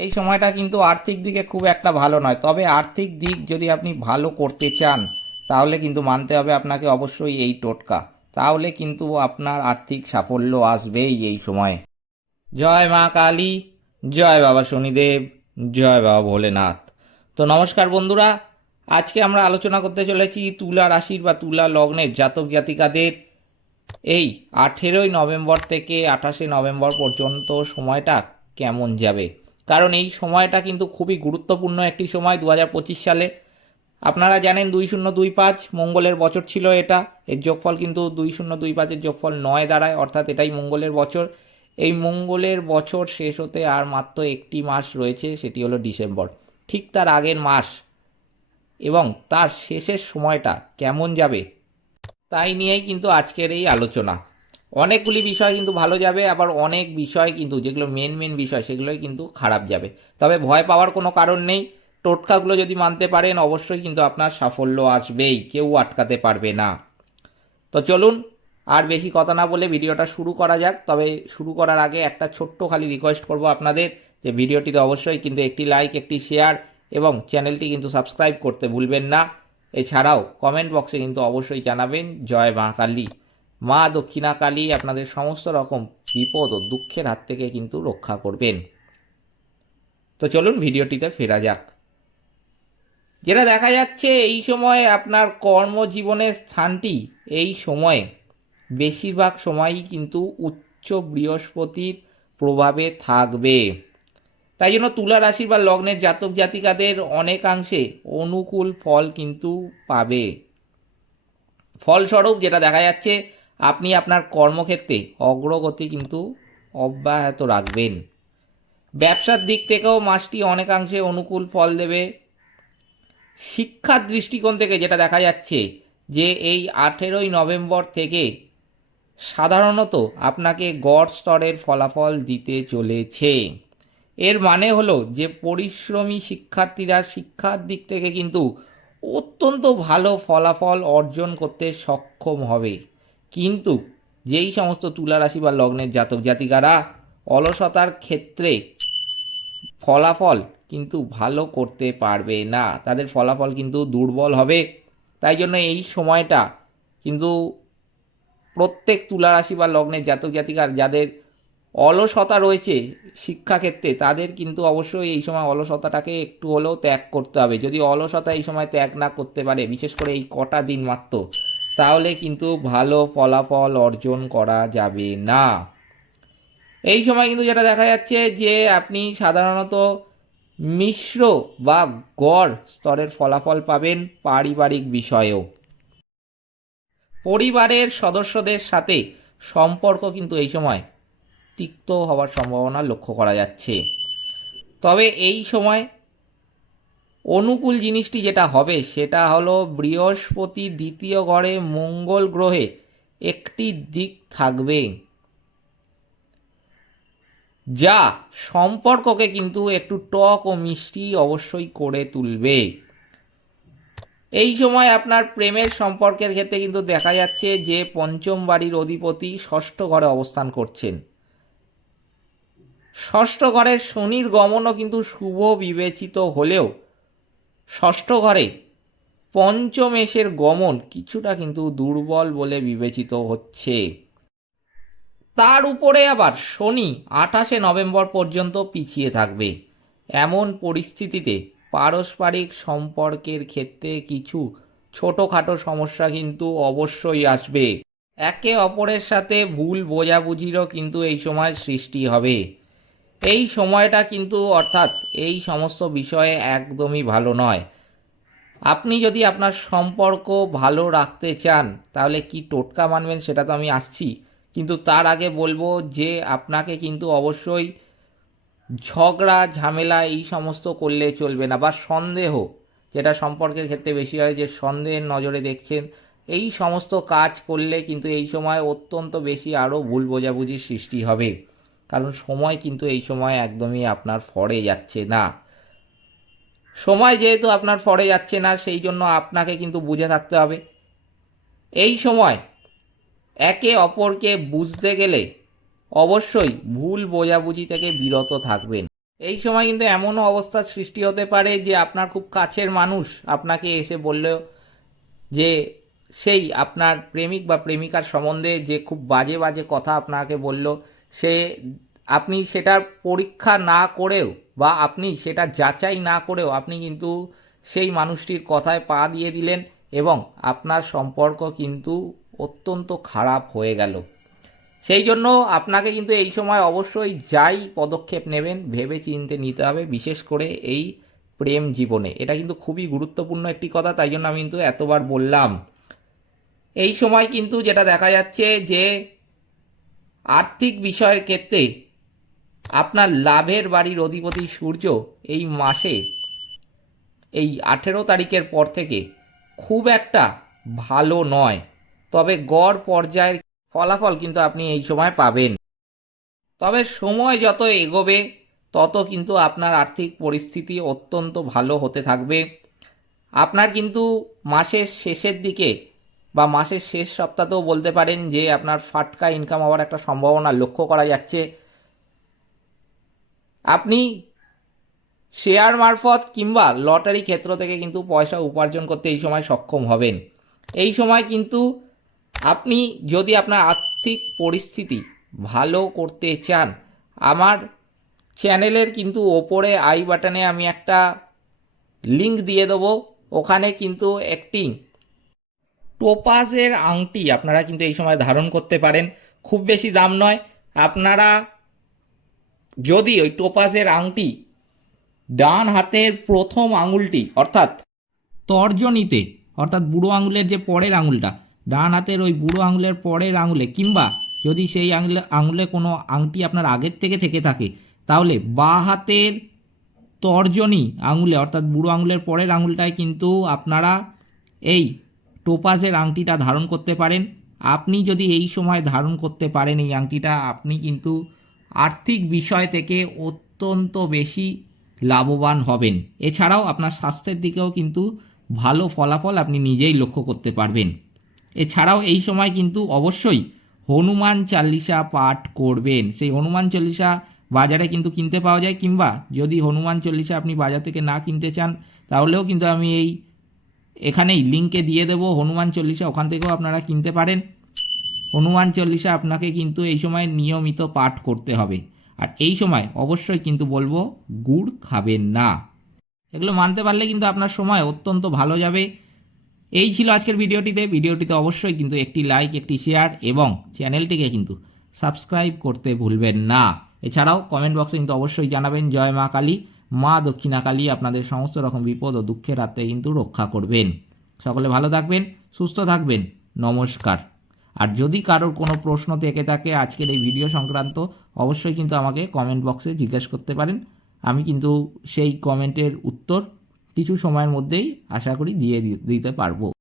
এই সময়টা কিন্তু আর্থিক দিকে খুব একটা ভালো নয়। তবে আর্থিক দিক যদি আপনি ভালো করতে চান, তাহলে কিন্তু মানতে হবে আপনাকে অবশ্যই এই টোটকা। তাহলে কিন্তু আপনার আর্থিক সাফল্য আসবেই এই সময়ে। জয় মা কালী, জয় বাবা শনিদেব, জয় বাবা ভোলেনাথ। তো নমস্কার বন্ধুরা, আজকে আমরা আলোচনা করতে চলেছি তুলা রাশির বা তুলা লগ্নের জাতক জাতিকাদের। এই আঠেরোই নভেম্বর থেকে আঠাশে নভেম্বর পর্যন্ত সময়টা কেমন যাবে? কারণ এই সময়টা কিন্তু খুবই গুরুত্বপূর্ণ একটি সময় দু হাজার পঁচিশ সালে। আপনারা জানেন দুই শূন্য দুই পাঁচ, মঙ্গলের বছর ছিল এটা। এর যোগফল কিন্তু দুই শূন্য দুই পাঁচের যোগফল নয় দাঁড়ায়, অর্থাৎ এটাই মঙ্গলের বছর। এই মঙ্গলের বছর শেষ হতে আর মাত্র একটি মাস রয়েছে, সেটি হলো ডিসেম্বর। ঠিক তার আগের মাস এবং তার শেষের সময়টা কেমন যাবে, তাই নিয়েই কিন্তু আজকের এই আলোচনা। অনেকগুলি বিষয় কিন্তু ভালো যাবে, আবার অনেক বিষয় কিন্তু যেগুলো মেন মেন বিষয় সেগুলোই কিন্তু খারাপ যাবে। তবে ভয় পাওয়ার কোনো কারণ নেই। টোটকাগুলো যদি মানতে পারেন, অবশ্যই কিন্তু আপনার সাফল্য আসবেই, কেউ আটকাতে পারবে না। তো চলুন, আর বেশি কথা না বলে ভিডিওটা শুরু করা যাক। তবে শুরু করার আগে একটা ছোট্ট খালি রিকোয়েস্ট করব আপনাদের, যে ভিডিওটিতে অবশ্যই কিন্তু একটি লাইক একটি শেয়ার এবং চ্যানেলটি কিন্তু সাবস্ক্রাইব করতে ভুলবেন না। এছাড়াও কমেন্ট বক্সে কিন্তু অবশ্যই জানাবেন। জয় মা কালী মা দক্ষিণা কালী আপনাদের সমস্ত রকম বিপদ ও দুঃখের হাত থেকে কিন্তু রক্ষা করবেন। তো চলুন ভিডিওটিতে ফেরা যাক। যেটা দেখা যাচ্ছে, এই সময়ে আপনার কর্মজীবনের স্থানটি এই সময়ে বেশিরভাগ সময়ই কিন্তু উচ্চ বৃহস্পতির প্রভাবে থাকবে। তাই জন্য তুলা রাশি বা লগ্নের জাতক জাতিকাদের অনেকাংশে অনুকূল ফল কিন্তু পাবে। ফলস্বরূপ যেটা দেখা যাচ্ছে আপনি আপনার কর্মক্ষেত্রে অগ্রগতি কিন্তু অব্যাহত রাখবেন। ব্যবসার দিক থেকেও মাসটি অনেকাংশে অনুকূল ফল দেবে। শিক্ষার দৃষ্টিকোণ থেকে যেটা দেখা যাচ্ছে যে এই আঠেরোই নভেম্বর থেকে সাধারণত আপনাকে গড় স্তরের ফলাফল দিতে চলেছে। এর মানে হলো যে পরিশ্রমী শিক্ষার্থীরা শিক্ষার দিক থেকে কিন্তু অত্যন্ত ভালো ফলাফল অর্জন করতে সক্ষম হবে। কিন্তু যেই সমস্ত তুলা রাশি বা লগ্নের জাতক জাতিকারা অলসতার ক্ষেত্রে ফলাফল কিন্তু ভালো করতে পারবে না। তাদের ফলাফল কিন্তু দুর্বল হবে। তাই জন্য এই সময়টা কিন্তু প্রত্যেক তুলা রাশি বা লগ্নের জাতক জাতিকার যাদের অলসতা রয়েছে শিক্ষাক্ষেত্রে, তাদের কিন্তু অবশ্যই এই সময় অলসতাটাকে একটু হলেও ত্যাগ করতে হবে। যদি অলসতা এই সময় ত্যাগ না করতে পারে, বিশেষ করে এই কটা দিন মাত্র তাহলে কিন্তু ভালো ফলাফল অর্জন করা যাবে না। এই সময় কিন্তু যেটা দেখা যাচ্ছে যে আপনি সাধারণত মিশ্র বা গড় স্তরের ফলাফল পাবেন পারিবারিক বিষয়েও। পরিবারের সদস্যদের সাথে সম্পর্ক কিন্তু এই সময় তিক্ত হওয়ার সম্ভাবনা লক্ষ্য করা যাচ্ছে। তবে এই সময় অনুকূল জিনিসটি যেটা হবে, সেটা হলো বৃহস্পতি দ্বিতীয় ঘরে মঙ্গল গ্রহে একটি দিক থাকবে। যা সম্পর্ককে কিন্তু একটু টক ও মিষ্টি অবশ্যই করে তুলবে। এই সময় আপনার প্রেমের সম্পর্কের ক্ষেত্রে কিন্তু দেখা যাচ্ছে যে পঞ্চম বাড়ির অধিপতি ষষ্ঠ ঘরে অবস্থান করছেন। ষষ্ঠ ঘরে শনির গমনও কিন্তু শুভ বিবেচিত হলেও ষষ্ঠ ঘরে পঞ্চমেশের গমন কিছুটা কিন্তু দুর্বল বলে বিবেচিত হচ্ছে। তার উপরে আবার শনি আঠাশে নভেম্বর পর্যন্ত পিছিয়ে থাকবে। এমন পরিস্থিতিতে পারস্পরিক সম্পর্কের ক্ষেত্রে কিছু ছোটোখাটো সমস্যা কিন্তু অবশ্যই আসবে। একে অপরের সাথে ভুল বোঝাবুঝিরও কিন্তু এই সময় সৃষ্টি হবে। এই সময়টা কিন্তু, অর্থাৎ এই সমস্ত বিষয়ে একদমই ভালো নয়। আপনি যদি আপনার সম্পর্ক ভালো রাখতে চান, তাহলে কি টোটকা মানবেন সেটা তো আমি আসছি। কিন্তু তার আগে বলব যে, আপনাকে কিন্তু অবশ্যই ঝগড়া, ঝামেলা এই সমস্ত করলে চলবে না, বা সন্দেহ, যেটা সম্পর্কের ক্ষেত্রে বেশি হয়, যে সন্দেহের নজরে দেখছেন, এই সমস্ত কাজ করলে কিন্তু এই সময় অত্যন্ত বেশি আরও ভুল বোঝাবুঝির সৃষ্টি হবে। কারণ সময় কিন্তু এই সময় একদমই আপনার ফরে যাচ্ছে না। সময় যেহেতু আপনার ফরে যাচ্ছে না, সেই জন্য আপনাকে কিন্তু বুঝে থাকতে হবে। এই সময় একে অপরকে বুঝতে গেলে অবশ্যই ভুল বোঝাবুঝি থেকে বিরত থাকবেন। এই সময় কিন্তু এমনও অবস্থার সৃষ্টি হতে পারে যে আপনার খুব কাছের মানুষ আপনাকে এসে বলল যে সেই আপনার প্রেমিক বা প্রেমিকার সম্বন্ধে যে খুব বাজে বাজে কথা আপনাকে বলল সে আপনি সেটার পরীক্ষা না করেও বা আপনি সেটা যাচাই না করেও আপনি কিন্তু সেই মানুষটির কথায় পা দিয়ে দিলেন এবং আপনার সম্পর্ক কিন্তু অত্যন্ত খারাপ হয়ে গেল। সেই জন্য আপনাকে কিন্তু এই সময় অবশ্যই যাই পদক্ষেপ নেবেন ভেবে চিনতে নিতে হবে, বিশেষ করে এই প্রেম জীবনে। এটা কিন্তু খুবই গুরুত্বপূর্ণ একটি কথা, তাই জন্য আমি কিন্তু এতবার বললাম। এই সময় কিন্তু যেটা দেখা যাচ্ছে যে আর্থিক বিষয়ের ক্ষেত্রে আপনার লাভের বাড়ির অধিপতি সূর্য এই মাসে, এই আঠেরো তারিখের পর থেকে খুব একটা ভালো নয়। তবে গড় পর্যায়ের ফলাফল কিন্তু আপনি এই সময় পাবেন। তবে সময় যত এগোবে, তত কিন্তু আপনার আর্থিক পরিস্থিতি অত্যন্ত ভালো হতে থাকবে। আপনার কিন্তু মাসের শেষের দিকে বা মাসের শেষ সপ্তাহতেও বলতে পারেন যে আপনার ফাটকা ইনকাম হওয়ার একটা সম্ভাবনা লক্ষ্য করা যাচ্ছে। আপনি শেয়ার মারফত কিংবা লটারি ক্ষেত্র থেকে কিন্তু পয়সা উপার্জন করতে এই সময় সক্ষম হবেন। এই সময় কিন্তু আপনি যদি আপনার আর্থিক পরিস্থিতি ভালো করতে চান, আমার চ্যানেলের কিন্তু ওপরে আই বাটনে আমি একটা লিংক দিয়ে দেবো। ওখানে কিন্তু একটি টোপাজের আংটি আপনারা কিন্তু এই সময় ধারণ করতে পারেন। খুব বেশি দাম নয়। আপনারা যদি ওই টোপাজের আংটি ডান হাতের প্রথম আঙুলটি, অর্থাৎ তর্জনীতে, অর্থাৎ বুড়ো আঙুলের যে পরের আঙুলটা, ডান হাতের ওই বুড়ো আঙুলের পরের আঙুলে, কিংবা যদি সেই আঙুলে আঙুলে কোনো আংটি আপনার আগের থেকে থেকে থাকে, তাহলে বা হাতের তর্জনী আঙুলে, অর্থাৎ বুড়ো আঙুলের পরের আঙুলটায় কিন্তু আপনারা এই টোপাজের আংটিটা ধারণ করতে পারেন। আপনি যদি এই সময় ধারণ করতে পারেন এই আংটিটা, আপনি কিন্তু আর্থিক বিষয় থেকে অত্যন্ত বেশি লাভবান হবেন। এছাড়াও আপনার স্বাস্থ্যের দিকেও কিন্তু ভালো ফলাফল আপনি নিজেই লক্ষ্য করতে পারবেন। এছাড়াও এই সময় কিন্তু অবশ্যই হনুমান চাল্লিশা পাঠ করবেন। সেই হনুমান চল্লিশা বাজারে কিন্তু কিনতে পাওয়া যায়, কিংবা যদি হনুমান চল্লিশা আপনি বাজার থেকে না কিনতে চান, তাহলেও কিন্তু আমি এই এখানেই লিঙ্কে দিয়ে দেবো। হনুমান চল্লিশা ওখান থেকেও আপনারা কিনতে পারেন। হনুমান চল্লিশা আপনাকে কিন্তু এই সময় নিয়মিত পাঠ করতে হবে। আর এই সময় অবশ্যই কিন্তু বলব, গুড় খাবেন না। এগুলো মানতে পারলে কিন্তু আপনার সময় অত্যন্ত ভালো যাবে। এই ছিল আজকের ভিডিওটিতে। ভিডিওটিতে অবশ্যই কিন্তু একটি লাইক একটি শেয়ার এবং চ্যানেলটিকে কিন্তু সাবস্ক্রাইব করতে ভুলবেন না। এছাড়াও কমেন্ট বক্সে কিন্তু অবশ্যই জানাবেন। জয় মা কালী। মা দক্ষিণাকালী আপনাদের সমস্ত রকম বিপদ ও দুঃখের রাতে কিন্তু রক্ষা করবেন। সকলে ভালো থাকবেন, সুস্থ থাকবেন। নমস্কার। আর যদি কারোর কোনো প্রশ্ন থেকে থাকে আজকের এই ভিডিও সংক্রান্ত, অবশ্যই কিন্তু আমাকে কমেন্ট বক্সে জিজ্ঞেস করতে পারেন। আমি কিন্তু সেই কমেন্টের উত্তর কিছু সময়ের মধ্যেই আশা করি দিয়ে দিতে পারব।